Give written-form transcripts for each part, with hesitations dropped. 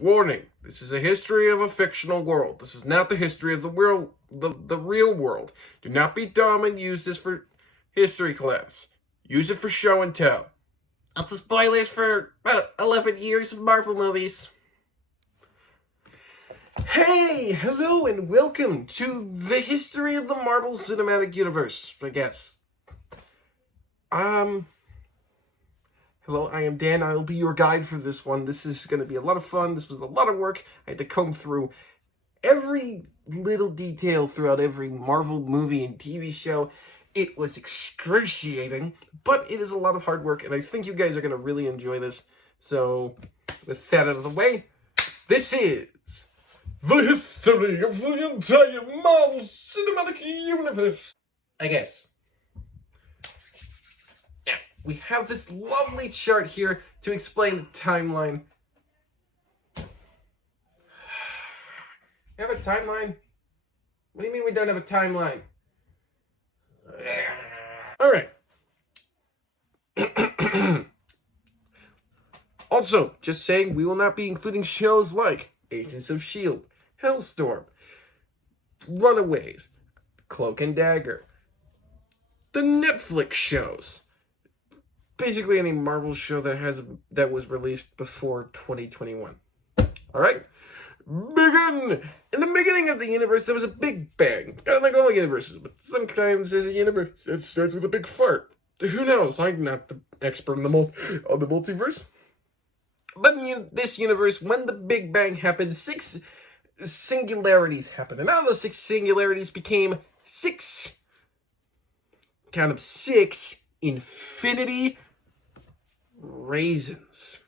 Warning, this is a history of a fictional world. This is not the history of the real world. Do not be dumb and use this for history class. Use it for show and tell. Lots of spoilers for about 11 years of Marvel movies. Hey, hello, and welcome to the history of the Marvel Cinematic Universe, I guess. Hello, I am Dan. I will be your guide for this one. This is going to be a lot of fun. This was a lot of work. I had to comb through every little detail throughout every Marvel movie and TV show. It was excruciating, but it is a lot of hard work, and I think you guys are going to really enjoy this. So, with that out of the way, this is the history of the entire Marvel Cinematic Universe, I guess. We have this lovely chart here to explain the timeline. You have a timeline? What do you mean we don't have a timeline? Alright. Also, just saying, we will not be including shows like Agents of S.H.I.E.L.D., Hellstorm, Runaways, Cloak and Dagger, the Netflix shows. Basically any Marvel show that was released before 2021. Alright? Begin! In the beginning of the universe, there was a big bang. Kind of like all universes, but sometimes there's a universe that starts with a big fart. Who knows? I'm not the expert on the multiverse. But in this universe, when the Big Bang happened, 6 singularities happened. And out of those 6 singularities became 6, count of 6, infinity raisins.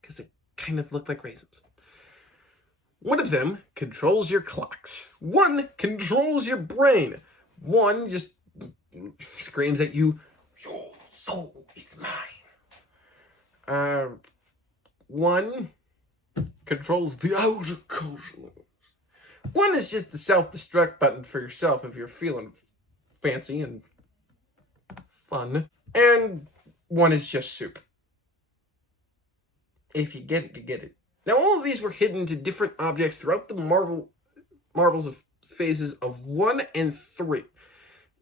Because they kind of look like raisins. One of them controls your clocks. One controls your brain. One just screams at you, "Your soul is mine." One controls the outer cosmos. One is just the self-destruct button for yourself if you're feeling fancy and fun. And one is just soup. If you get it, you get it. Now, all of these were hidden to different objects throughout the Marvel's phases of 1 and 3.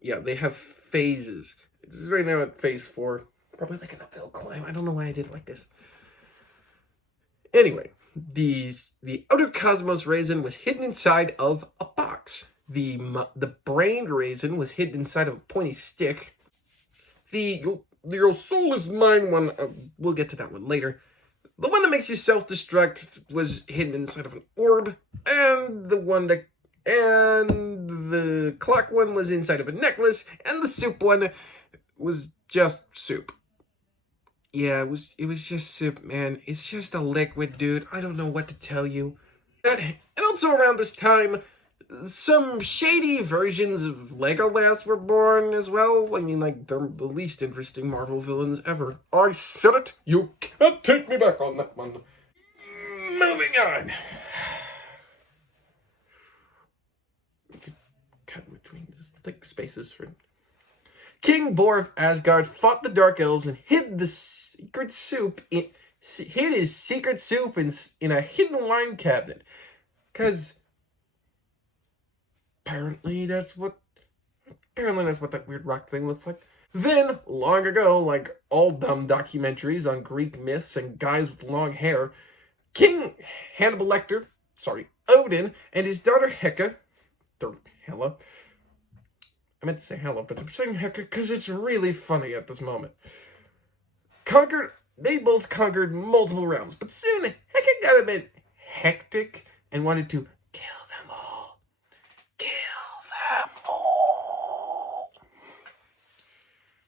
Yeah, they have phases. This is right now at phase 4. Probably like an uphill climb. I don't know why I did it like this. Anyway, the outer cosmos raisin was hidden inside of a box. The brain raisin was hidden inside of a pointy stick. The your soul is mine one, we'll get to that one later. The one that makes you self-destruct was hidden inside of an orb, and the clock one was inside of a necklace, and the soup one was just soup. Yeah, it was just soup, man. It's just a liquid, dude. I don't know what to tell you. And also around this time, some shady versions of Legolas were born as well. I mean, like, they're the least interesting Marvel villains ever. I said it! You can't take me back on that one. Moving on. We could cut between these thick spaces for... King Bor of Asgard fought the Dark Elves and hid his secret soup in a hidden wine cabinet. Because... Apparently that's what that weird rock thing looks like. Then, long ago, like all dumb documentaries on Greek myths and guys with long hair, King Odin, and his daughter Hela, I meant to say Hela, but I'm saying Heka because it's really funny at this moment, they both conquered multiple realms, but soon Heka got a bit hectic and wanted to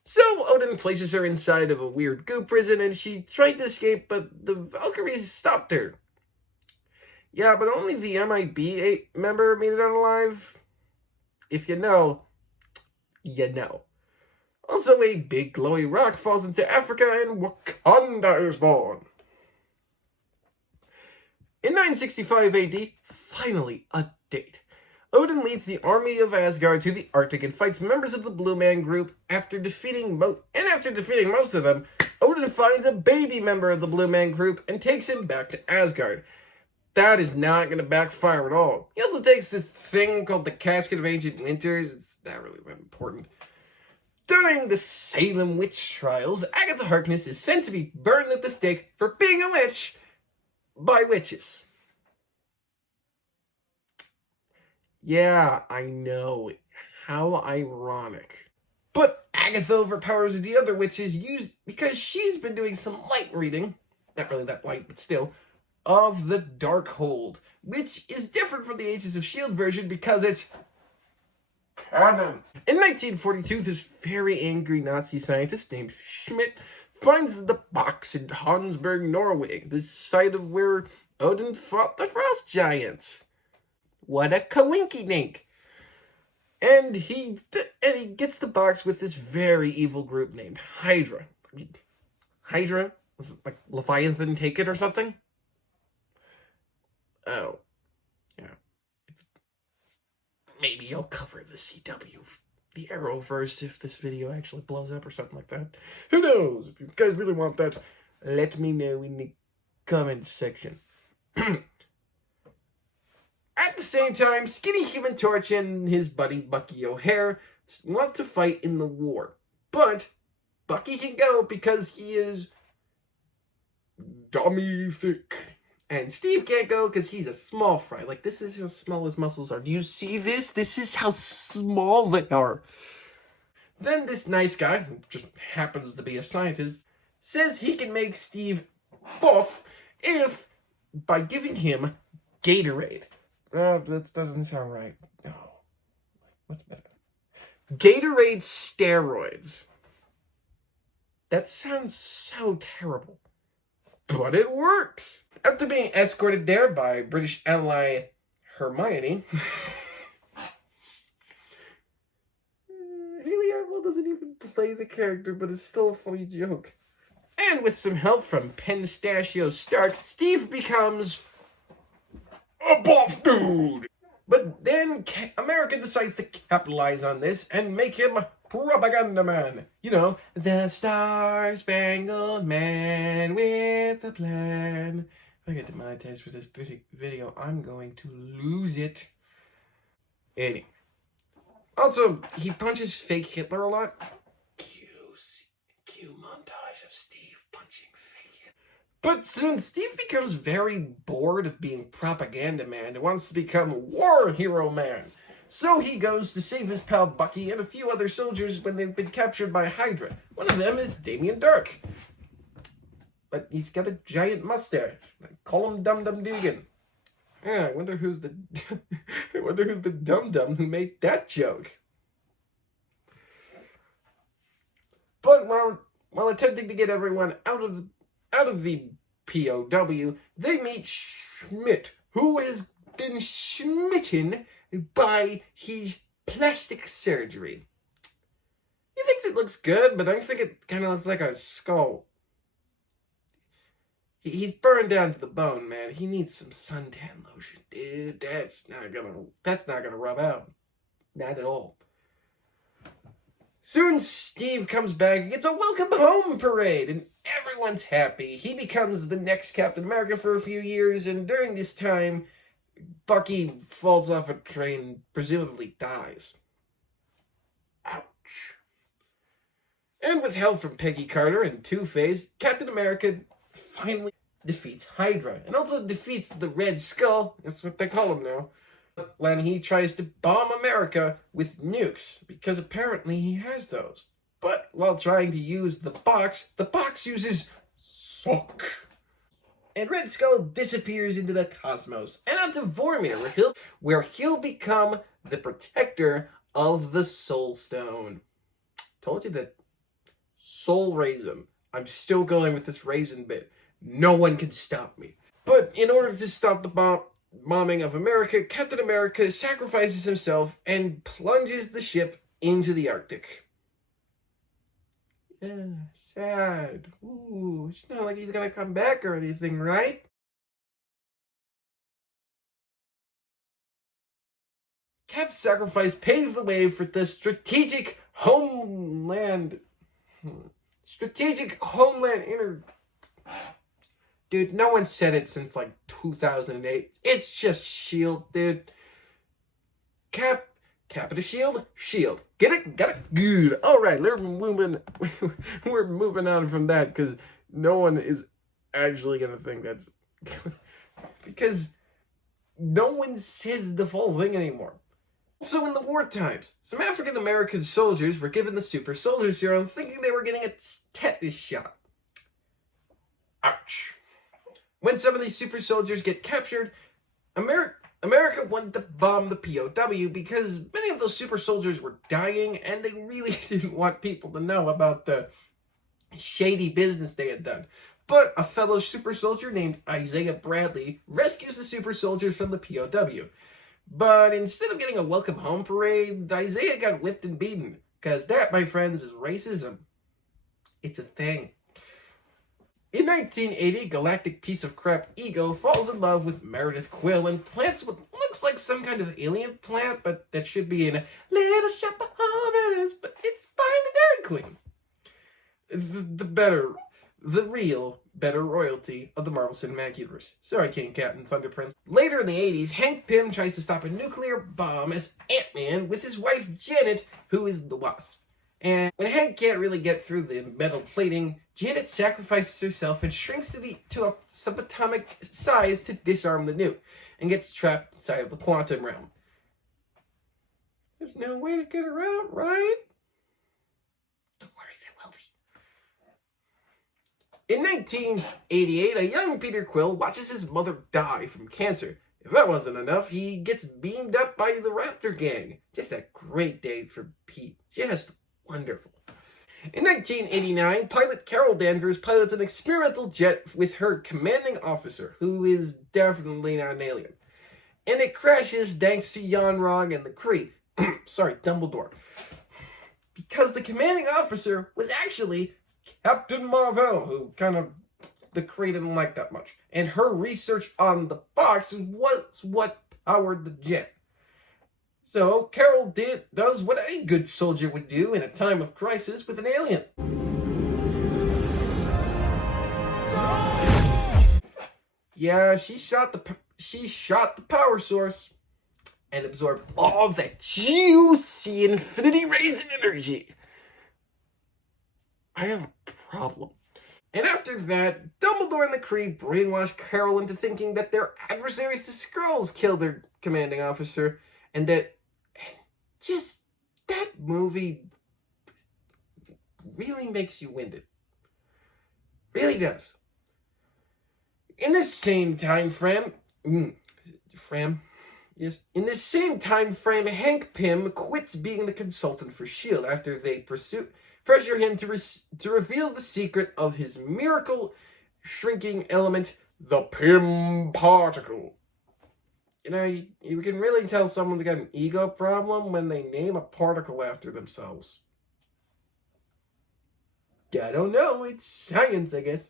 So Odin places her inside of a weird goo prison, and she tried to escape, but the Valkyries stopped her. Yeah, but only the MIB member made it out alive. If you know, you know. Also, a big glowy rock falls into Africa, and Wakanda is born. In 965 AD, finally a date. Odin leads the army of Asgard to the Arctic and fights members of the Blue Man Group. After defeating most of them, Odin Odin finds a baby member of the Blue Man Group and takes him back to Asgard. That is not going to backfire at all. He also takes this thing called the Casket of Ancient Winters. It's not really that important. During the Salem witch trials, Agatha Harkness is sent to be burned at the stake for being a witch by witches. Yeah, I know. How ironic. But Agatha overpowers the other witches because she's been doing some light reading, not really that light, but still, of the Darkhold, which is different from the Agents of S.H.I.E.L.D. version because it's canon. In 1942, this very angry Nazi scientist named Schmidt finds the box in Hansberg, Norway, the site of where Odin fought the frost giants. What a coinky-dink. And he gets the box with this very evil group named Hydra. I mean, Hydra? Was it like Leviathan Take It or something? Oh. Yeah. Maybe I'll cover the CW, the Arrowverse, if this video actually blows up or something like that. Who knows? If you guys really want that, let me know in the comments section. At the same time, Skinny Human Torch and his buddy Bucky O'Hare want to fight in the war. But Bucky can go because he is dummy thick. And Steve can't go because he's a small fry. Like, this is how small his muscles are. Do you see this? This is how small they are. Then this nice guy, who just happens to be a scientist, says he can make Steve buff by giving him Gatorade. That doesn't sound right. No. What's better? Gatorade steroids. That sounds so terrible. But it works. After being escorted there by British ally Hermione, Haley Atwell doesn't even play the character, but it's still a funny joke. And with some help from Penstachio Stark, Steve becomes a buff dude. But then America decides to capitalize on this and make him Propaganda Man. You know, the Star-Spangled Man with a plan. If I get demonetized for this video, I'm going to lose it. Anyway. Also, he punches fake Hitler a lot. Cue montage of Steve punching fake Hitler. But soon Steve becomes very bored of being Propaganda Man and wants to become War Hero Man. So he goes to save his pal Bucky and a few other soldiers when they've been captured by Hydra. One of them is Damien Dark. But he's got a giant mustache. I call him Dum Dum Dugan. Yeah, I wonder who's the Dum Dum who made that joke. But while attempting to get everyone out of the POW, they meet Schmidt, who has been smitten by his plastic surgery. He thinks it looks good, but I think it kind of looks like a skull. He's burned down to the bone, man. He needs some suntan lotion, dude. That's not gonna rub out. Not at all. Soon Steve comes back and gets a welcome home parade, and everyone's happy. He becomes the next Captain America for a few years, and during this time, Bucky falls off a train and presumably dies. Ouch. And with help from Peggy Carter and Two-Face, Captain America finally defeats Hydra, and also defeats the Red Skull, that's what they call him now, when he tries to bomb America with nukes, because apparently he has those. But while trying to use the box uses suck. And Red Skull disappears into the cosmos, and onto Vormir, where he'll become the protector of the Soul Stone. Told you that. Soul Raisin. I'm still going with this raisin bit. No one can stop me. But in order to stop the bombing of America, Captain America sacrifices himself and plunges the ship into the Arctic. Yeah, sad. Ooh, it's not like he's gonna come back or anything, right? Cap's sacrifice paved the way for the strategic homeland. Strategic Homeland Inter... Dude, no one said it since like 2008. It's just S.H.I.E.L.D., dude. Cap of the shield, shield. Get it? Got it? Good. All right, we're moving on from that because no one is actually gonna think that's because no one says the full thing anymore. Also, in the war times, some African American soldiers were given the super soldier serum, thinking they were getting a tetanus shot. Ouch. When some of these super soldiers get captured, America wanted to bomb the POW because many of those super soldiers were dying and they really didn't want people to know about the shady business they had done. But a fellow super soldier named Isaiah Bradley rescues the super soldiers from the POW. But instead of getting a welcome home parade, Isaiah got whipped and beaten. Because that, my friends, is racism. It's a thing. In 1980, galactic piece of crap Ego falls in love with Meredith Quill and plants what looks like some kind of alien plant, but that should be in Little Shop of Horrors, but it's fine to Dairy Queen. The real better royalty of the Marvel Cinematic Universe. Sorry, King Cat and Thunder Prince. Later in the 80s, Hank Pym tries to stop a nuclear bomb as Ant-Man with his wife Janet, who is the Wasp. And when Hank can't really get through the metal plating, Janet sacrifices herself and shrinks to a subatomic size to disarm the nuke, and gets trapped inside of the quantum realm. There's no way to get her out, right? Don't worry, there will be. In 1988, a young Peter Quill watches his mother die from cancer. If that wasn't enough, he gets beamed up by the Raptor gang. Just a great day for Pete. Just wonderful. In 1989, pilot Carol Danvers pilots an experimental jet with her commanding officer, who is definitely not an alien. And it crashes thanks to Yon-Rogg and the Kree. Sorry, Dumbledore. Because the commanding officer was actually Captain Marvel, who the Kree didn't like that much. And her research on the box was what powered the jet. So Carol does what any good soldier would do in a time of crisis with an alien. Yeah, she shot the power source and absorbed all that juicy infinity rays energy. I have a problem. And after that, Dumbledore and the Kree brainwashed Carol into thinking that their adversaries, the Skrulls, killed their commanding officer, and that movie really makes you winded. Really does. In this same time frame, in this same time frame, Hank Pym quits being the consultant for S.H.I.E.L.D. after they pressure him to reveal the secret of his miracle shrinking element, the Pym particle. You know, you can really tell someone's got an ego problem when they name a particle after themselves. I don't know, it's science, I guess.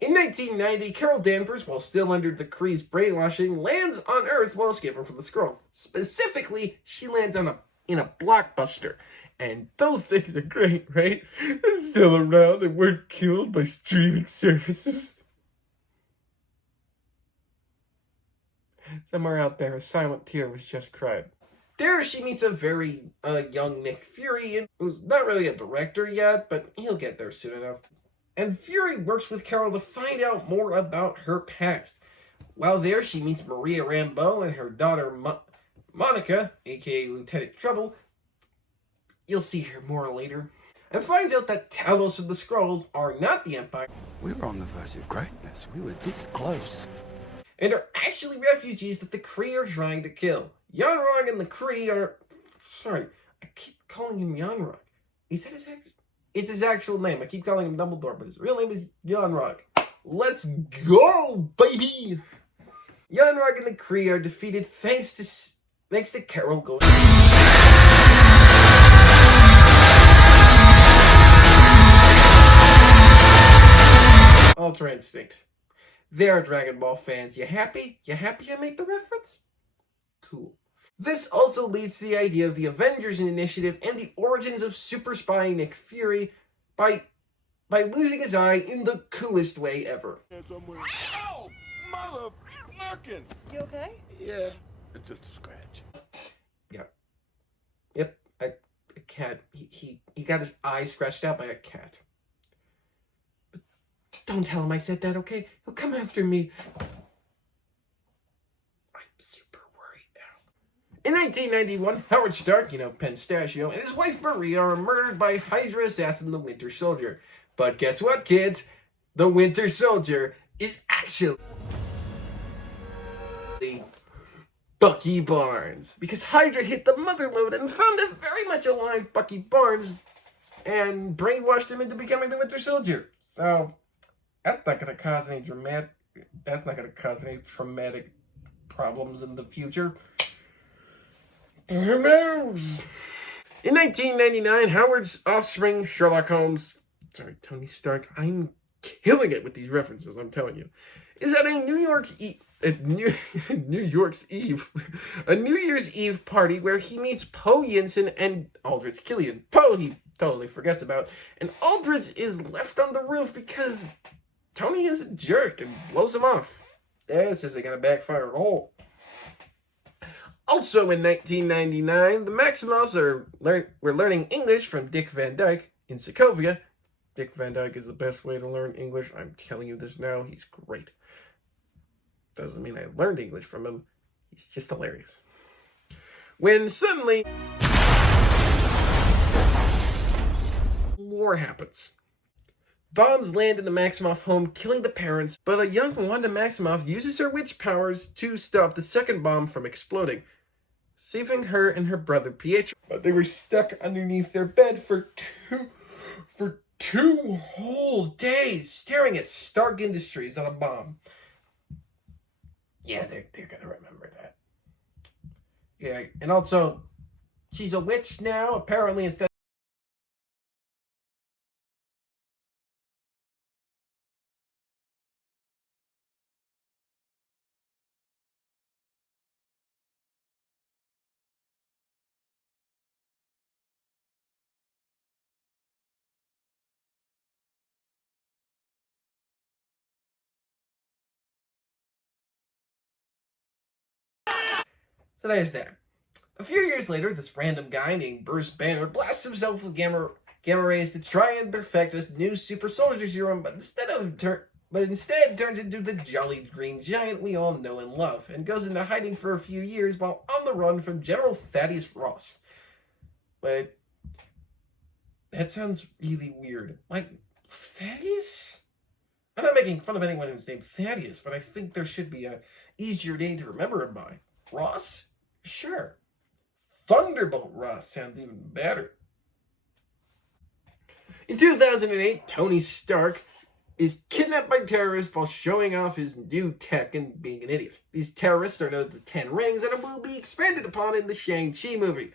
In 1990, Carol Danvers, while still under the Kree's brainwashing, lands on Earth while escaping from the Skrulls. Specifically, she lands in a blockbuster. And those things are great, right? They're still around and weren't killed by streaming services. Somewhere out there, a silent tear was just cried. There she meets a very young Nick Fury, who's not really a director yet, but he'll get there soon enough. And Fury works with Carol to find out more about her past. While there, she meets Maria Rambeau and her daughter Monica, aka Lieutenant Trouble. You'll see her more later. And finds out that Talos and the Skrulls are not the Empire. We were on the verge of greatness. We were this close. And are actually refugees that the Kree are trying to kill. Yon-Rogg and the Kree are... Sorry, I keep calling him Yon-Rogg. Is that his actual... It's his actual name. I keep calling him Dumbledore, but his real name is Yon-Rogg. Let's go, baby! Yon-Rogg and the Kree are defeated thanks to Carol going... Ultra Instinct. They're Dragon Ball fans. You happy? You happy I made the reference? Cool. This also leads to the idea of the Avengers Initiative and the origins of super spy Nick Fury, by losing his eye in the coolest way ever. Oh, motherfucking! You okay? Yeah, it's just a scratch. Yep, a cat. He got his eye scratched out by a cat. But don't tell him I said that, okay? He'll come after me. I'm super worried now. In 1991, Howard Stark, Pistachio, and his wife Maria are murdered by Hydra assassin the Winter Soldier. But guess what, kids? The Winter Soldier is actually Bucky Barnes, because Hydra hit the mother lode and found a very much alive Bucky Barnes and brainwashed him into becoming the Winter Soldier. So that's not going to cause any traumatic problems in the future. Who knows? In 1999, Howard's offspring, Tony Stark, I'm killing it with these references, I'm telling you, is at a New Year's Eve party where he meets Poe Yinsen and Aldrich Killian. Poe he totally forgets about, and Aldrich is left on the roof because Tony is a jerk and blows him off. This isn't gonna backfire at all. Also in 1999, the Maximoffs were learning English from Dick Van Dyke in Sokovia. Dick Van Dyke is the best way to learn English. I'm telling you this now. He's great. Doesn't mean I learned English from him. He's just hilarious. When suddenly war happens. Bombs land in the Maximoff home, killing the parents, but a young Wanda Maximoff uses her witch powers to stop the second bomb from exploding, saving her and her brother Pietro. But they were stuck underneath their bed for two whole days, staring at Stark Industries on a bomb. Yeah, they're gonna remember that. Yeah, and also, she's a witch now, apparently, instead. So there's that. A few years later, this random guy named Bruce Banner blasts himself with gamma rays to try and perfect this new super soldier serum, but instead turns into the jolly green giant we all know and love, and goes into hiding for a few years while on the run from General Thaddeus Ross. But that sounds really weird. Like, Thaddeus? I'm not making fun of anyone who's named Thaddeus, but I think there should be a easier name to remember him by. Ross? Sure. Thunderbolt Ross sounds even better. In 2008, Tony Stark is kidnapped by terrorists while showing off his new tech and being an idiot. These terrorists are known as the 10 Rings, and it will be expanded upon in the Shang-Chi movie.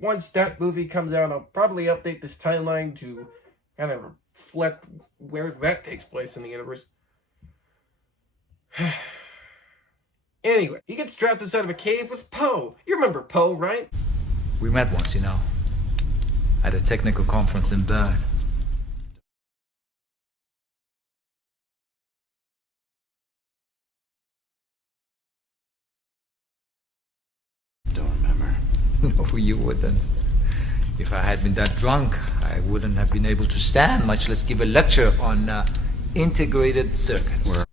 Once that movie comes out, I'll probably update this timeline to kind of reflect where that takes place in the universe. Anyway, he gets trapped inside of a cave with Poe. You remember Poe, right? We met once, at a technical conference in Bern. Don't remember. No, you wouldn't. If I had been that drunk, I wouldn't have been able to stand, much less give a lecture on integrated circuits.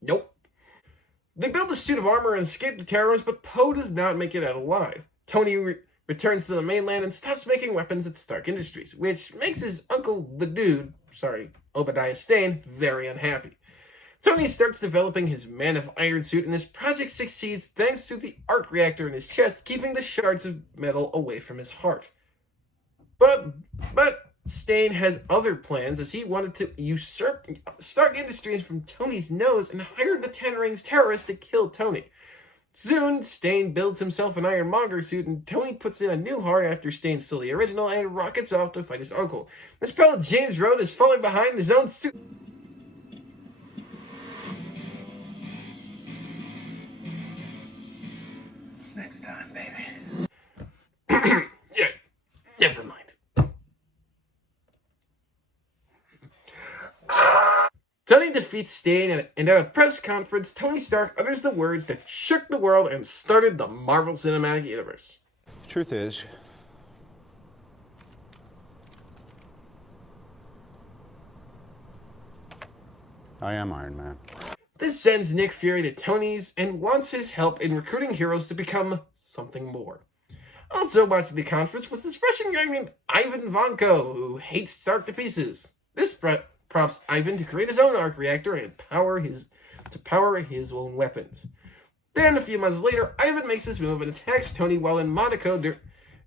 Nope. They build a suit of armor and escape the terrorists, but Poe does not make it out alive. Tony returns to the mainland and stops making weapons at Stark Industries, which makes his uncle, the Dude, Obadiah Stane, very unhappy. Tony starts developing his Man of Iron suit, and his project succeeds thanks to the arc reactor in his chest, keeping the shards of metal away from his heart. But Stane has other plans, as he wanted to usurp Stark Industries from Tony's nose and hired the 10 Rings terrorists to kill Tony. Soon, Stane builds himself an Ironmonger suit, and Tony puts in a new heart after Stane stole the original and rockets off to fight his uncle. This fellow James Rhodes is falling behind his own suit. Next time, baby. Yeah, never mind. Tony defeats Stain, and at a press conference, Tony Stark utters the words that shook the world and started the Marvel Cinematic Universe. Truth is, I am Iron Man. This sends Nick Fury to Tony's and wants his help in recruiting heroes to become something more. Also watching the conference was this Russian guy named Ivan Vanko, who hates Stark to pieces. This prompts Ivan to create his own arc reactor and power his own weapons. Then, a few months later, Ivan makes his move and attacks Tony while in Monaco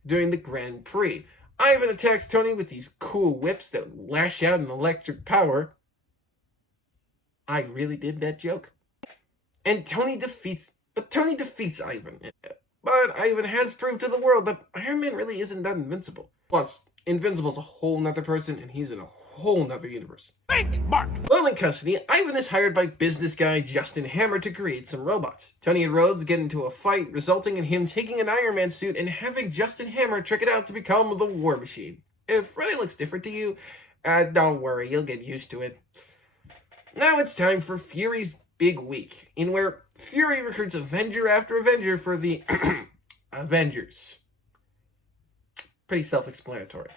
during the Grand Prix. Ivan attacks Tony with these cool whips that lash out an electric power. I really did that joke. And Tony defeats Ivan. But Ivan has proved to the world that Iron Man really isn't that invincible. Plus, Invincible's a whole nother person, and he's in a whole nother universe. Think, Mark! While in custody, Ivan is hired by business guy Justin Hammer to create some robots. Tony and Rhodes get into a fight, resulting in him taking an Iron Man suit and having Justin Hammer trick it out to become the War Machine. If Freddy looks different to you, don't worry, you'll get used to it. Now it's time for Fury's Big Week, in where Fury recruits Avenger after Avenger for the Avengers. Pretty self-explanatory.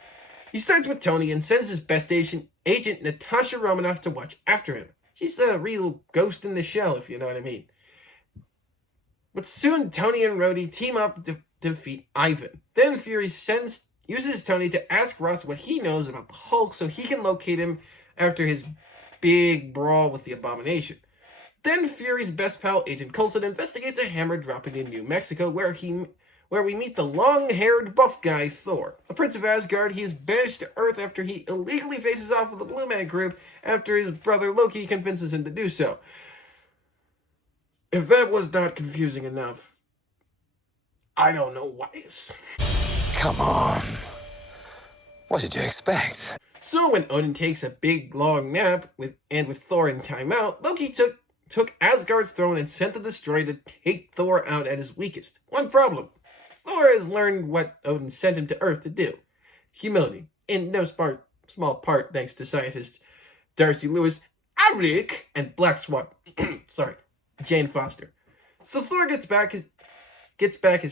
He starts with Tony and sends his best agent Natasha Romanoff to watch after him. She's a real ghost in the shell, if you know what I mean. But soon Tony and Rhodey team up to defeat Ivan. Then Fury uses Tony to ask Ross what he knows about the Hulk so he can locate him after his big brawl with the Abomination. Then Fury's best pal, Agent Coulson, investigates a hammer dropping in New Mexico where we meet the long-haired buff guy, Thor. The Prince of Asgard, he is banished to Earth after he illegally faces off with the Blue Man Group after his brother Loki convinces him to do so. If that was not confusing enough, I don't know what is. Come on. What did you expect? So when Odin takes a big long nap with Thor in timeout, Loki took Asgard's throne and sent the Destroyer to take Thor out at his weakest. One problem. Thor has learned what Odin sent him to Earth to do. Humility. In no small part thanks to scientists Darcy Lewis, Eric, and Black Swan. Jane Foster. So Thor gets back his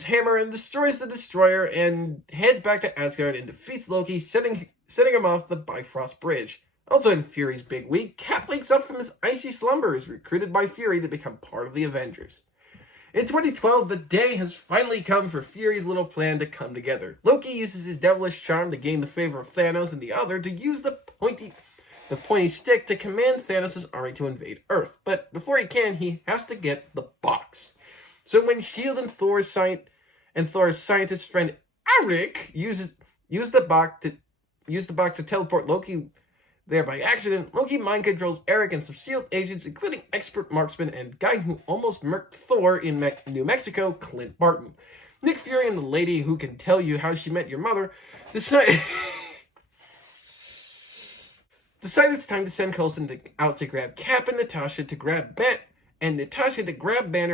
hammer and destroys the Destroyer and heads back to Asgard and defeats Loki, setting him off the Bifrost Bridge. Also in Fury's Big Week, Cap wakes up from his icy slumber, is recruited by Fury to become part of the Avengers. In 2012, the day has finally come for Fury's little plan to come together. Loki uses his devilish charm to gain the favor of Thanos, and the other to use the pointy stick to command Thanos' army to invade Earth. But before he can, he has to get the box. So when S.H.I.E.L.D. and Thor's scientist friend Eric use the box to teleport Loki there by accident, Loki mind controls Eric and some S.H.I.E.L.D. agents, including expert marksman and guy who almost murked Thor in New Mexico, Clint Barton. Nick Fury and the lady who can tell you how she met your mother decide it's time to send Coulson out to grab Cap and Natasha to grab Banner,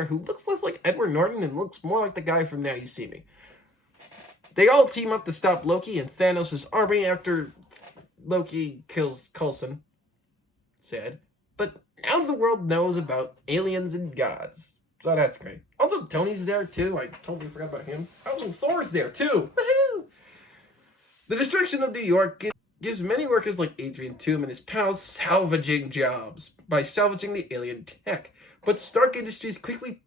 who looks less like Edward Norton and looks more like the guy from Now You See Me. They all team up to stop Loki and Thanos' army after Loki kills Coulson. Sad. But now the world knows about aliens and gods. So that's great. Also, Tony's there too. I totally forgot about him. Also, Thor's there too. Woohoo! The destruction of New York gives many workers like Adrian Toome and his pals salvaging jobs by salvaging the alien tech. But Stark Industries quickly...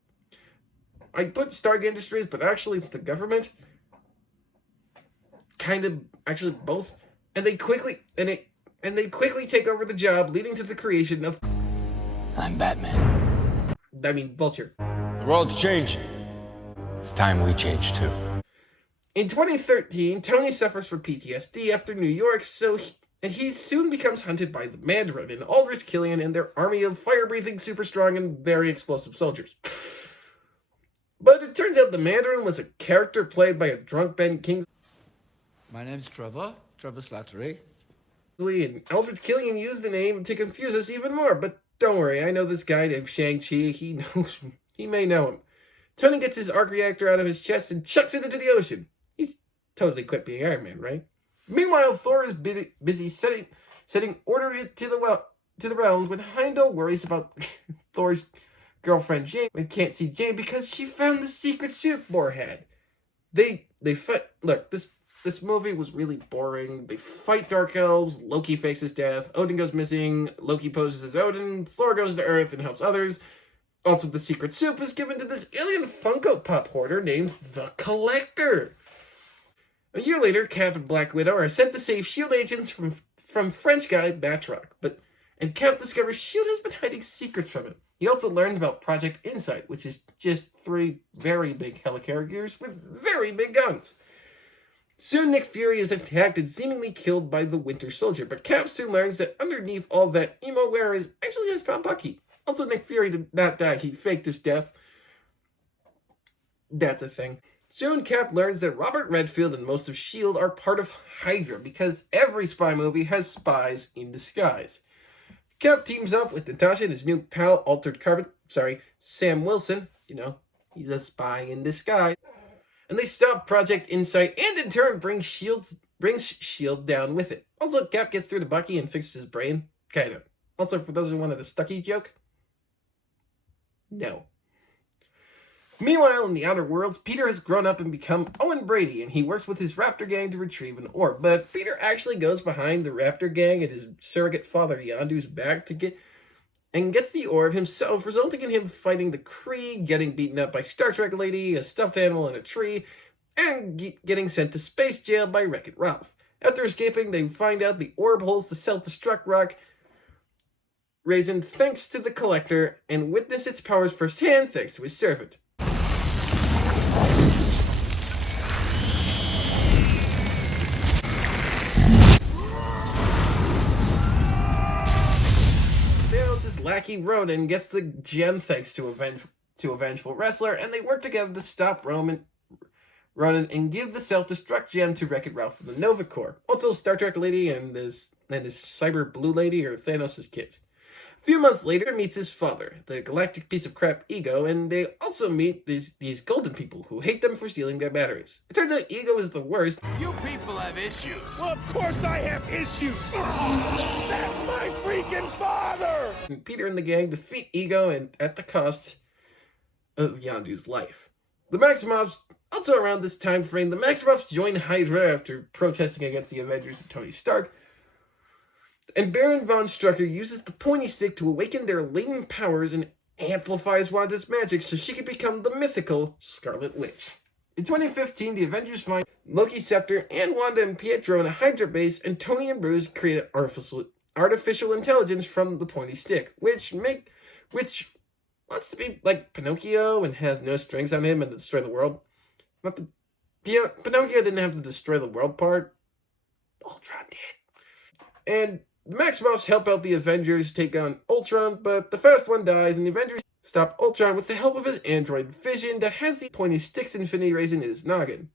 I put Stark Industries, but actually it's the government. Kind of, actually both. And they quickly take over the job, leading to the creation of... I'm Batman. I mean, Vulture. The world's changing. It's time we change too. In 2013, Tony suffers from PTSD after New York, and he soon becomes hunted by the Mandarin and Aldrich Killian and their army of fire-breathing, super-strong, and very explosive soldiers. But it turns out the Mandarin was a character played by a drunk Ben Kingsley. My name's Trevor Slattery. And Aldrich Killian used the name to confuse us even more, but don't worry, I know this guy named Shang-Chi. He may know him. Tony gets his arc reactor out of his chest and chucks it into the ocean. He's totally quit being Iron Man, right? Meanwhile, Thor is busy setting order to the to the realms when Heimdall worries about Thor's girlfriend Jane and can't see Jane because she found the secret suit Thor had. They fight. Look, this movie was really boring. They fight dark elves. Loki fakes his death. Odin goes missing. Loki poses as Odin. Thor goes to Earth and helps others. Also, the secret soup is given to this alien Funko Pop hoarder named the Collector. A year later, Cap and Black Widow are sent to save S.H.I.E.L.D. agents from French guy Batroc, and Cap discovers S.H.I.E.L.D. has been hiding secrets from him. He also learns about Project Insight, which is just 3 very big helicarriers with very big guns. Soon Nick Fury is attacked and seemingly killed by the Winter Soldier, but Cap soon learns that underneath all that emo wear is actually his pal Bucky. Also, Nick Fury did not die, he faked his death. That's a thing. Soon, Cap learns that Robert Redfield and most of S.H.I.E.L.D. are part of Hydra, because every spy movie has spies in disguise. Cap teams up with Natasha and his new pal, Sam Wilson. You know, he's a spy in disguise. And they stop Project Insight, and in turn brings S.H.I.E.L.D. down with it. Also, Cap gets through to Bucky and fixes his brain. Kind of. Also, for those who wanted a Stucky joke, no. Meanwhile, in the Outer Worlds, Peter has grown up and become Owen Brady, and he works with his Raptor gang to retrieve an orb. But Peter actually goes behind the Raptor gang and his surrogate father Yondu's back gets the orb himself, resulting in him fighting the Kree, getting beaten up by Star Trek Lady, a stuffed animal in a tree, and getting sent to space jail by Wreck-It Ralph. After escaping, they find out the orb holds the self-destruct rock raisin thanks to the Collector, and witness its powers firsthand thanks to his servant. Thanos' lackey Ronan gets the gem thanks to a vengeful wrestler, and they work together to stop Ronan and give the self-destruct gem to Wreck-It Ralph from the Nova Corps. Also, Star Trek Lady and his Cyber Blue Lady are Thanos' kids. A few months later, meets his father, the galactic piece of crap Ego, and they also meet these golden people who hate them for stealing their batteries. It turns out Ego is the worst. You people have issues. Well, of course I have issues. That's my freaking father. And Peter and the gang defeat Ego, and at the cost of Yondu's life. The Maximoffs, also around this time frame, the Maximoffs join Hydra after protesting against the Avengers and Tony Stark. And Baron von Strucker uses the pointy stick to awaken their latent powers and amplifies Wanda's magic so she can become the mythical Scarlet Witch. In 2015, the Avengers find Loki's scepter and Wanda and Pietro in a Hydra base, and Tony and Bruce create artificial intelligence from the pointy stick, which wants to be like Pinocchio and has no strings on him and destroy the world. Pinocchio didn't have the destroy the world part. Ultron did. And the Maximoffs help out the Avengers take on Ultron, but the first one dies, and the Avengers stop Ultron with the help of his android Vision that has the pointy stick's infinity raisin in his noggin.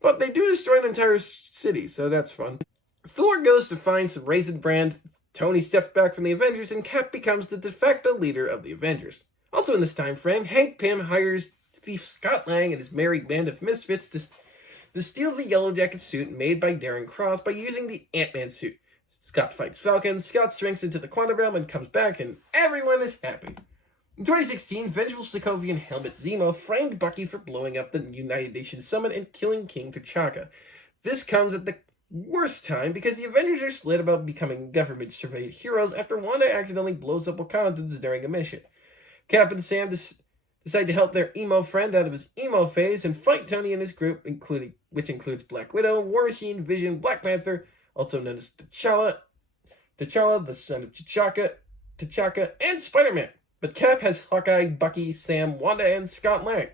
But they do destroy an entire city, so that's fun. Thor goes to find some Raisin Brand, Tony steps back from the Avengers, and Cap becomes the de facto leader of the Avengers. Also in this time frame, Hank Pym hires thief Scott Lang and his merry band of misfits to steal the Yellow Jacket suit made by Darren Cross by using the Ant-Man suit. Scott fights Falcon, Scott shrinks into the quantum realm and comes back, and everyone is happy. In 2016, vengeful Sokovian Helmut Zemo framed Bucky for blowing up the United Nations Summit and killing King T'Chaka. This comes at the worst time because the Avengers are split about becoming government-surveyed heroes after Wanda accidentally blows up Wakanda during a mission. Cap and Sam decide to help their emo friend out of his emo phase and fight Tony and his group, which includes Black Widow, War Machine, Vision, Black Panther, also known as T'Challa, the son of T'Chaka, and Spider-Man. But Cap has Hawkeye, Bucky, Sam, Wanda, and Scott Lang.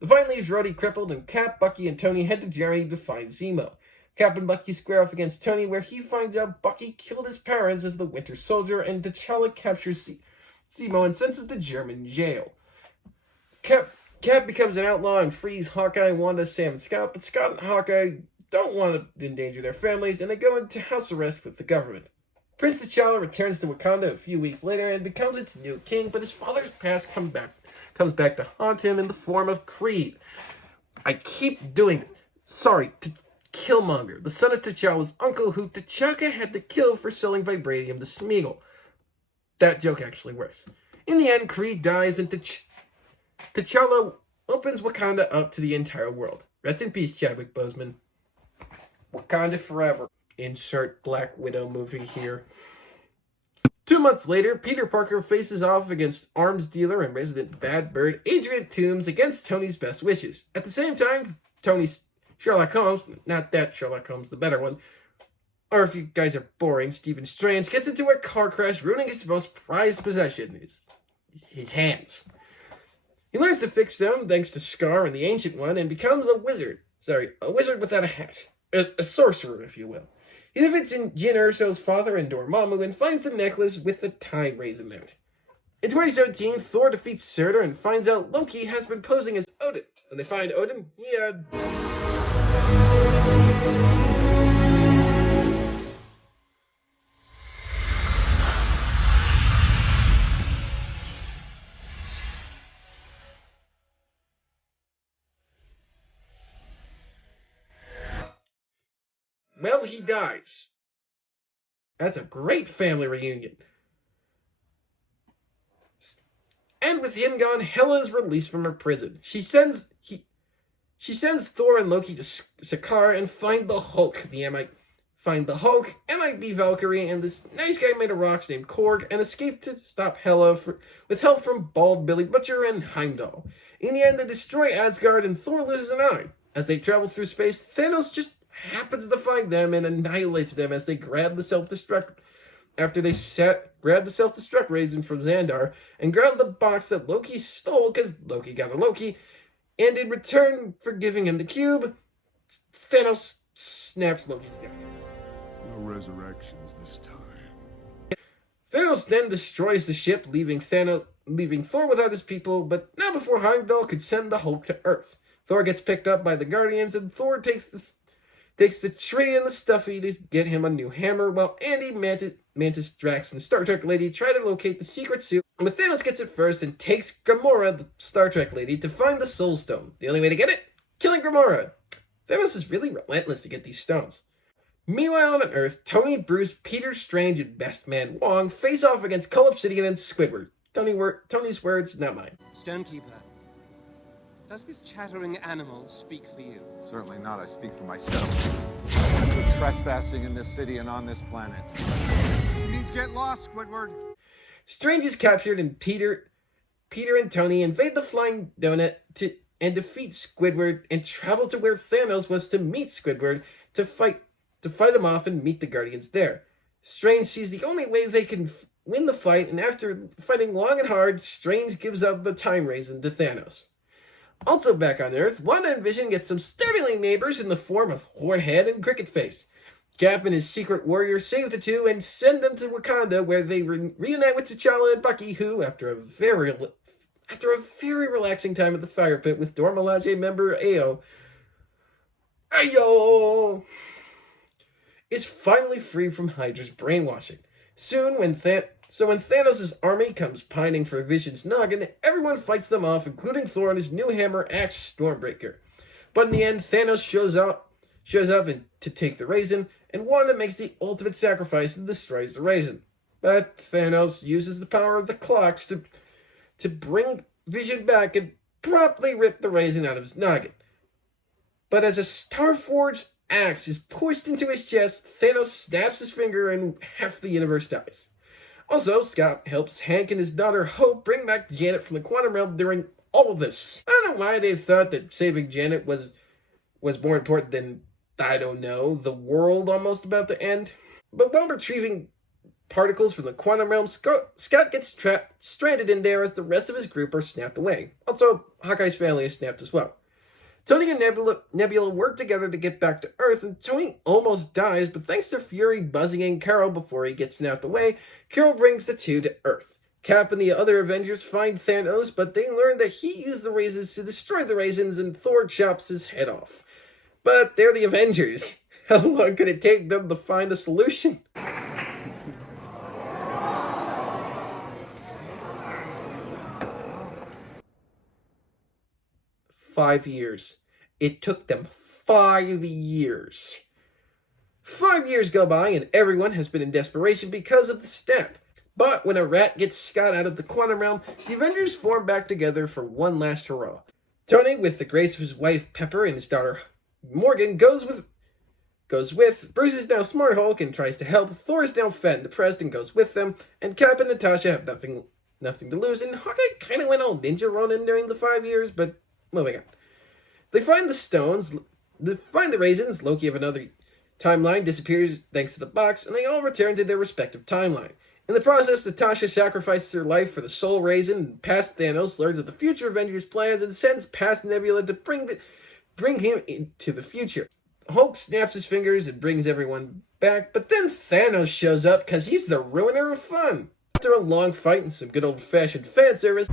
The fight leaves Rhodey crippled, and Cap, Bucky, and Tony head to Germany to find Zemo. Cap and Bucky square off against Tony, where he finds out Bucky killed his parents as the Winter Soldier, and T'Challa captures Zemo and sends him to German jail. Cap becomes an outlaw and frees Hawkeye, Wanda, Sam, and Scott, but Scott and Hawkeye don't want to endanger their families, and they go into house arrest with the government. Prince T'Challa returns to Wakanda a few weeks later and becomes its new king, but his father's past comes back to haunt him in the form of Creed. I keep doing this. Sorry, Killmonger, the son of T'Challa's uncle, who T'Chaka had to kill for selling vibranium to Smeagol. that joke actually works. In the end, Kree dies and T'Challa opens Wakanda up to the entire world. Rest in peace, Chadwick Boseman. Wakanda forever. Insert Black Widow movie here. 2 months later, Peter Parker faces off against arms dealer and resident bad bird Adrian Toomes against Tony's best wishes. At the same time, Tony's Sherlock Holmes, not that Sherlock Holmes, the better one, or if you guys are boring, Stephen Strange gets into a car crash, ruining his most prized possession, his hands. He learns to fix them thanks to Scar and the Ancient One and becomes a wizard. A wizard without a hat. A sorcerer, if you will. He defeats Jin Erso's father and Dormammu and finds the necklace with the time raisin out. In 2017, Thor defeats Surtur and finds out Loki has been posing as Odin. When they find Odin, he had... Well, he dies. That's a great family reunion. And with him gone, Hela is released from her prison. She sends Thor and Loki to Sakaar and find the Hulk. MIB Valkyrie, and this nice guy made of rocks named Korg, and escape to stop Hela with help from Bald Billy Butcher and Heimdall. In the end, they destroy Asgard, and Thor loses an eye. As they travel through space, Thanos just happens to find them and annihilates them as they grab the self-destruct raisin from Xandar and grab the box that Loki stole because Loki got a Loki, and in return for giving him the cube, Thanos snaps Loki's neck. No resurrections this time. Thanos then destroys the ship, leaving Thor without his people, but not before Heimdall could send the Hulk to Earth. Thor gets picked up by the Guardians, and Thor takes the tree and the stuffy to get him a new hammer, while Andy, Mantis, Drax, and Star Trek Lady try to locate the secret suit. But Thanos gets it first and takes Gamora, the Star Trek Lady, to find the Soul Stone. The only way to get it? Killing Gamora. Thanos is really relentless to get these stones. Meanwhile, on Earth, Tony, Bruce, Peter Strange, and Best Man Wong face off against Cull Obsidian and Squidward. Tony's words, not mine. Stonekeeper, does this chattering animal speak for you? Certainly not. I speak for myself. You're trespassing in this city and on this planet. He means get lost, Squidward. Strange is captured, and Peter and Tony invade the Flying Donut and defeat Squidward and travel to where Thanos was to meet Squidward to fight him off and meet the Guardians there. Strange sees the only way they can win the fight, and after fighting long and hard, Strange gives up the time raisin to Thanos. Also back on Earth, Wanda and Vision get some startling neighbors in the form of Hornhead and Cricket Face. Cap and his secret warrior save the two and send them to Wakanda, where they reunite with T'Challa and Bucky, who, after a very relaxing time at the fire pit with Dora Milaje member Ayo, is finally free from Hydra's brainwashing. Soon, when Thanos' army comes pining for Vision's noggin, everyone fights them off, including Thor and his new hammer axe Stormbreaker. But in the end, Thanos shows up to take the raisin, and Wanda makes the ultimate sacrifice and destroys the raisin. But Thanos uses the power of the clocks to bring Vision back and promptly rip the raisin out of his noggin. But as a Starforged axe is pushed into his chest, Thanos snaps his finger and half the universe dies. Also, Scott helps Hank and his daughter Hope bring back Janet from the quantum realm during all of this. I don't know why they thought that saving Janet was more important than, I don't know, the world almost about to end. But while retrieving particles from the quantum realm, Scott gets stranded in there as the rest of his group are snapped away. Also, Hawkeye's family is snapped as well. Tony and Nebula work together to get back to Earth, and Tony almost dies, but thanks to Fury buzzing Carol before he gets snapped away, Carol brings the two to Earth. Cap and the other Avengers find Thanos, but they learn that he used the raisins to destroy the raisins, and Thor chops his head off. But they're the Avengers. How long could it take them to find a solution? 5 years. It took them 5 years. 5 years go by and everyone has been in desperation because of the snap. But when a rat gets Scott out of the quantum realm, the Avengers form back together for one last hurrah. Tony, with the grace of his wife Pepper and his daughter Morgan, goes with. Bruce is now Smart Hulk and tries to help. Thor is now fat and depressed and goes with them. And Cap and Natasha have nothing to lose. And Hawkeye kind of went all ninja Ronin during the 5 years, but moving on. They find the stones, they find the raisins. Loki of another timeline disappears thanks to the box, and they all return to their respective timeline. In the process, Natasha sacrifices her life for the Soul Raisin, and past Thanos learns of the future Avengers' plans and sends past Nebula to bring him into the future. Hulk snaps his fingers and brings everyone back, but then Thanos shows up because he's the ruiner of fun. After a long fight and some good old-fashioned fan service,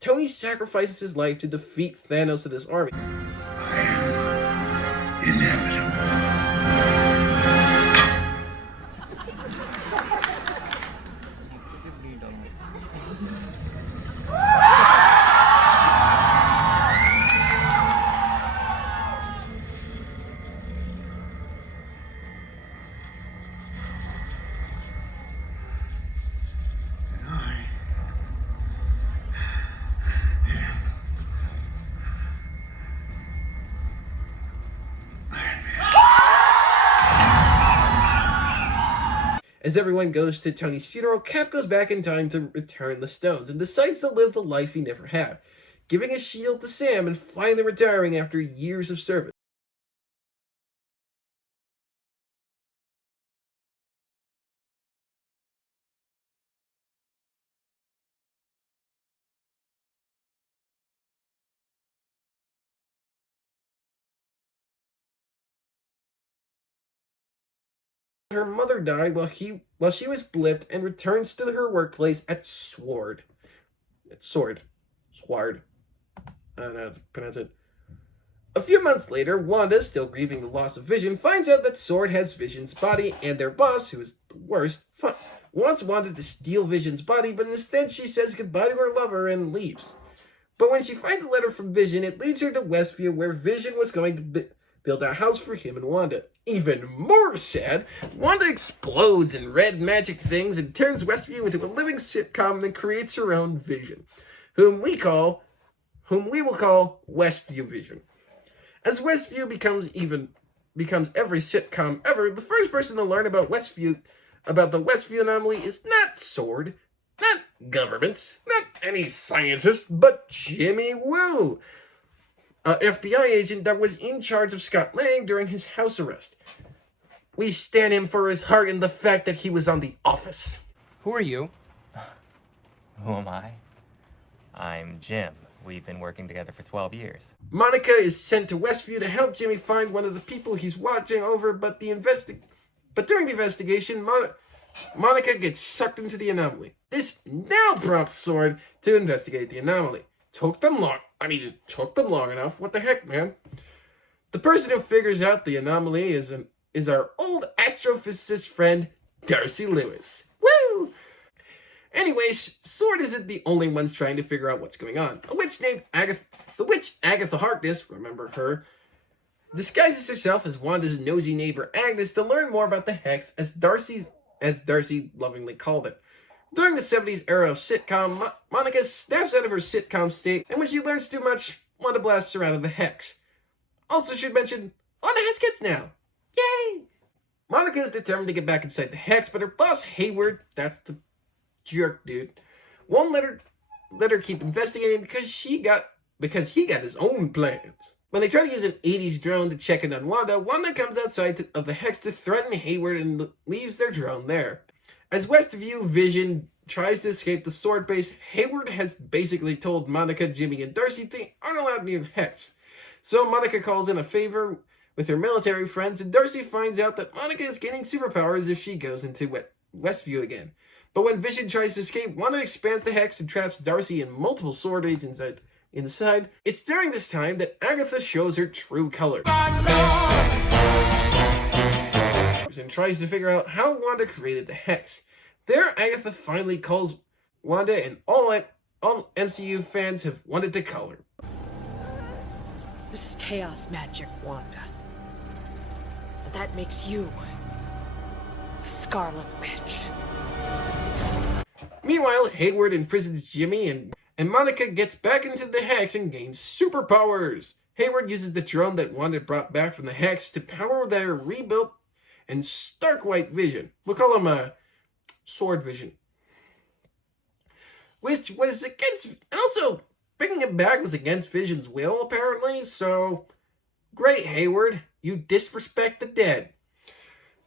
Tony sacrifices his life to defeat Thanos and his army. As everyone goes to Tony's funeral, Cap goes back in time to return the stones and decides to live the life he never had, giving his shield to Sam and finally retiring after years of service. Her mother died while she was blipped and returns to her workplace at Sword. Sword. I don't know how to pronounce it. A few months later, Wanda, still grieving the loss of Vision, finds out that Sword has Vision's body, and their boss, who is the worst, wants Wanda to steal Vision's body, but instead she says goodbye to her lover and leaves. But when she finds a letter from Vision, it leads her to Westview, where Vision was going to build a house for him and Wanda. Even more sad, Wanda explodes in red magic things and turns Westview into a living sitcom and creates her own Vision, whom we will call Westview Vision. As Westview becomes every sitcom ever, the first person to learn about the Westview anomaly is not Sword, not governments, not any scientist, but Jimmy Woo, an FBI agent that was in charge of Scott Lang during his house arrest. We stand him for his heart and the fact that he was on The Office. Who are you? Who am I? I'm Jim. We've been working together for 12 years. Monica is sent to Westview to help Jimmy find one of the people he's watching over, but during the investigation, Monica gets sucked into the anomaly. This now prompts Sword to investigate the anomaly. It took them long enough. What the heck, man? The person who figures out the anomaly is our old astrophysicist friend, Darcy Lewis. Woo! Anyways, Sword isn't the only ones trying to figure out what's going on. A witch named Agatha Harkness, remember her, disguises herself as Wanda's nosy neighbor Agnes to learn more about the Hex, as Darcy lovingly called it. During the 70s era of sitcom, Monica snaps out of her sitcom state, and when she learns too much, Wanda blasts her out of the Hex. Also should mention, Wanda has kids now. Yay! Monica is determined to get back inside the Hex, but her boss Hayward, that's the jerk dude, won't let her keep investigating because he got his own plans. When they try to use an 80s drone to check in on Wanda, Wanda comes outside of the Hex to threaten Hayward and leaves their drone there. As Westview Vision tries to escape the Sword base, Hayward has basically told Monica, Jimmy, and Darcy they aren't allowed near the Hex. So Monica calls in a favor with her military friends, and Darcy finds out that Monica is gaining superpowers if she goes into Westview again. But when Vision tries to escape, Wanda expands the Hex and traps Darcy and multiple Sword agents at inside. It's during this time that Agatha shows her true colors and tries to figure out how Wanda created the Hex. There, Agatha finally calls Wanda, and all MCU fans have wanted to call her. This is chaos magic, Wanda. And that makes you the Scarlet Witch. Meanwhile, Hayward imprisons Jimmy, and Monica gets back into the Hex and gains superpowers. Hayward uses the drone that Wanda brought back from the Hex to power their rebuilt and stark white vision. We'll call him Sword Vision. Which was against, and also bringing it back was against Vision's will, apparently, so great, Hayward. You disrespect the dead.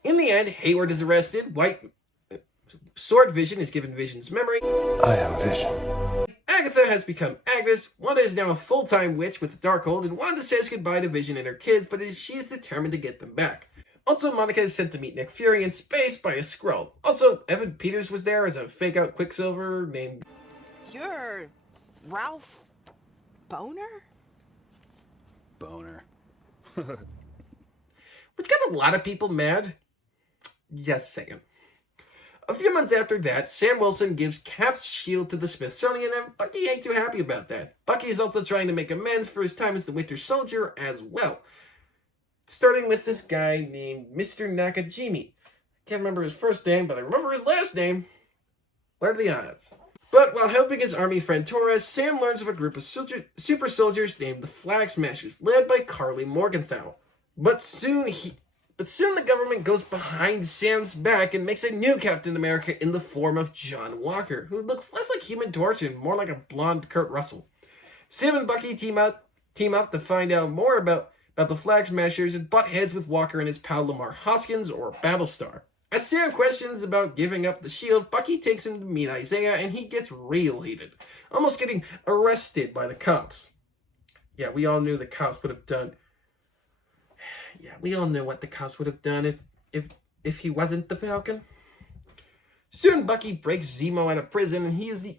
In the end, Hayward is arrested. Sword Vision is given Vision's memory. I am Vision. Agatha has become Agnes. Wanda is now a full-time witch with the Darkhold, and Wanda says goodbye to Vision and her kids, but she's determined to get them back. Also, Monica is sent to meet Nick Fury in space by a Skrull. Also, Evan Peters was there as a fake-out Quicksilver named... You're Ralph Boner? Boner. Which got a lot of people mad. Just saying. A few months after that, Sam Wilson gives Cap's shield to the Smithsonian, and Bucky ain't too happy about that. Bucky is also trying to make amends for his time as the Winter Soldier as well. Starting with this guy named Mr. Nakajimi. I can't remember his first name, but I remember his last name. What are the odds? But while helping his army friend Torres, Sam learns of a group of super soldiers named the Flag Smashers, led by Carly Morgenthau. But soon the government goes behind Sam's back and makes a new Captain America in the form of John Walker, who looks less like Human Torch and more like a blonde Kurt Russell. Sam and Bucky team up to find out more about the Flag Smashers and butt heads with Walker and his pal Lamar Hoskins, or Battlestar. As Sam questions about giving up the shield, Bucky takes him to meet Isaiah, and he gets real heated, almost getting arrested by the cops. Yeah, we all knew the cops would have done... Yeah, we all know what the cops would have done if he wasn't the Falcon. Soon, Bucky breaks Zemo out of prison, and he's the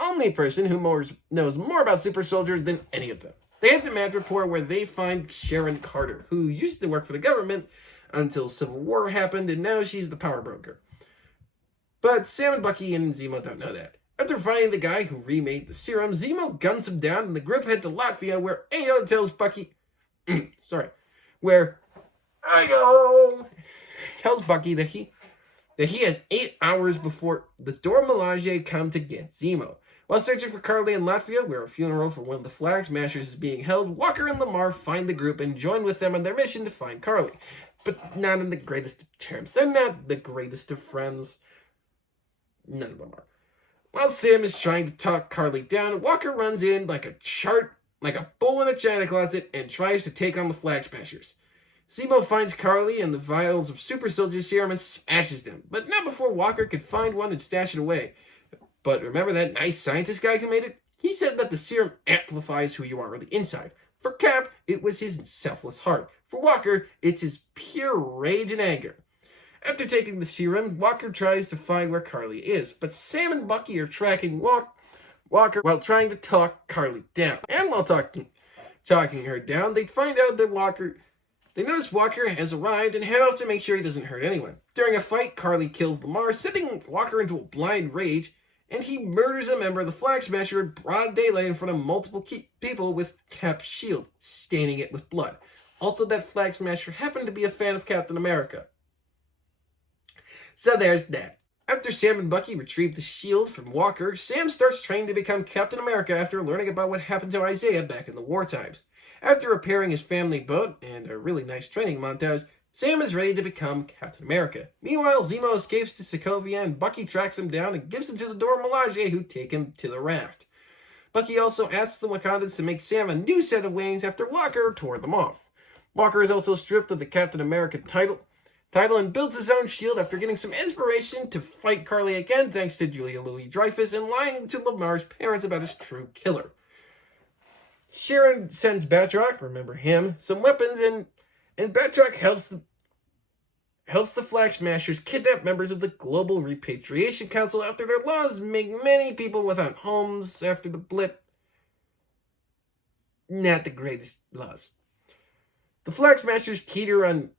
only person who knows more about super soldiers than any of them. They head to Madripoor, where they find Sharon Carter, who used to work for the government until Civil War happened, and now she's the power broker. But Sam and Bucky and Zemo don't know that. After finding the guy who remade the serum, Zemo guns him down, and the group head to Latvia, where Ayo tells Bucky... where Ayo tells Bucky that he has 8 hours before the Dora Milaje come to get Zemo. While searching for Carly in Latvia, where a funeral for one of the Flag Smashers is being held, Walker and Lamar find the group and join with them on their mission to find Carly. But not in the greatest of terms. They're not the greatest of friends. None of them are. While Sam is trying to talk Carly down, Walker runs in like a bull in a china closet and tries to take on the Flag Smashers. Zemo finds Carly and the vials of super soldier serum and smashes them, but not before Walker could find one and stash it away. But remember that nice scientist guy who made it? He said that the serum amplifies who you are on the inside. For Cap, it was his selfless heart. For Walker, it's his pure rage and anger. After taking the serum, Walker tries to find where Carly is, but Sam and Bucky are tracking Walker while trying to talk Carly down. And while talking her down, they find out that they notice Walker has arrived and head off to make sure he doesn't hurt anyone. During a fight, Carly kills Lamar, sending Walker into a blind rage, and he murders a member of the Flag Smasher in broad daylight in front of multiple people with Cap's shield, staining it with blood. Also, that Flag Smasher happened to be a fan of Captain America. So there's that. After Sam and Bucky retrieve the shield from Walker, Sam starts training to become Captain America after learning about what happened to Isaiah back in the war times. After repairing his family boat and a really nice training montage, Sam is ready to become Captain America. Meanwhile, Zemo escapes to Sokovia, and Bucky tracks him down and gives him to the Dora Milaje, who take him to the raft. Bucky also asks the Wakandans to make Sam a new set of wings after Walker tore them off. Walker is also stripped of the Captain America title and builds his own shield after getting some inspiration to fight Carly again thanks to Julia Louis-Dreyfus and lying to Lamar's parents about his true killer. Sharon sends Batroc, remember him, some weapons, and Batroc helps the Flag Smashers kidnap members of the Global Repatriation Council after their laws make many people without homes after the blip not the greatest laws. The Flag Smashers teeter on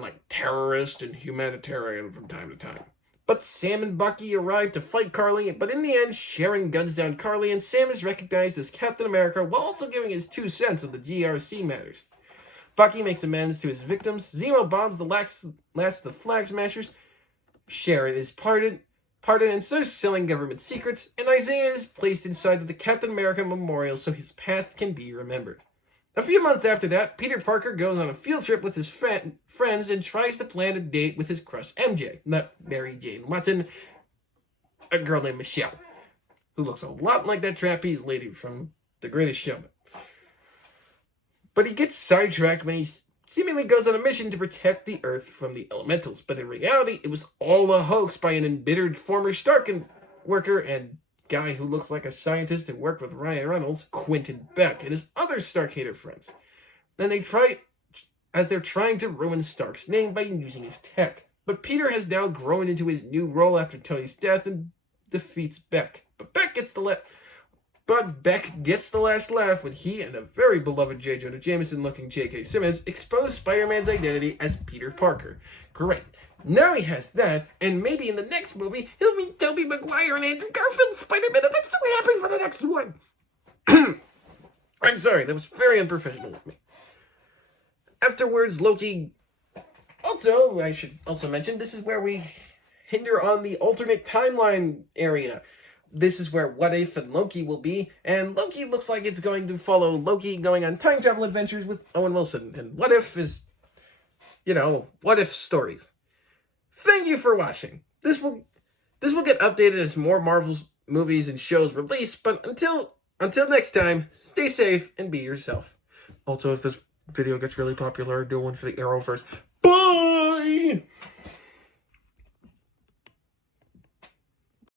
like terrorist and humanitarian from time to time. But Sam and Bucky arrive to fight Carly, but in the end, Sharon guns down Carly, and Sam is recognized as Captain America while also giving his 2 cents on the GRC matters. Bucky makes amends to his victims, Zemo bombs the last of the Flag Smashers, Sharon is pardoned and starts selling government secrets, and Isaiah is placed inside of the Captain America Memorial so his past can be remembered. A few months after that, Peter Parker goes on a field trip with his friends and tries to plan a date with his crush MJ, not Mary Jane Watson, a girl named Michelle, who looks a lot like that trapeze lady from The Greatest Showman. But he gets sidetracked when he seemingly goes on a mission to protect the Earth from the elementals, but in reality, it was all a hoax by an embittered former Stark worker and guy who looks like a scientist and worked with Ryan Reynolds, Quentin Beck, and his other Stark hater friends. Then they're trying to ruin Stark's name by using his tech. But Peter has now grown into his new role after Tony's death and defeats Beck. But Beck gets the last laugh when he and a very beloved J. Jonah Jameson-looking J.K. Simmons expose Spider-Man's identity as Peter Parker. Great. Now he has that, and maybe in the next movie, he'll meet Tobey Maguire and Andrew Garfield's Spider-Man, and I'm so happy for the next one! I'm sorry, that was very unprofessional of me. Afterwards, Loki... Also, I should also mention, this is where we hinder on the alternate timeline area. This is where What If and Loki will be, and Loki looks like it's going to follow Loki going on time travel adventures with Owen Wilson, and What If is, What If stories. Thank you for watching. This will get updated as more Marvel's movies and shows release, but until next time, stay safe and be yourself. Also, if this video gets really popular, do one for the Arrowverse. Bye!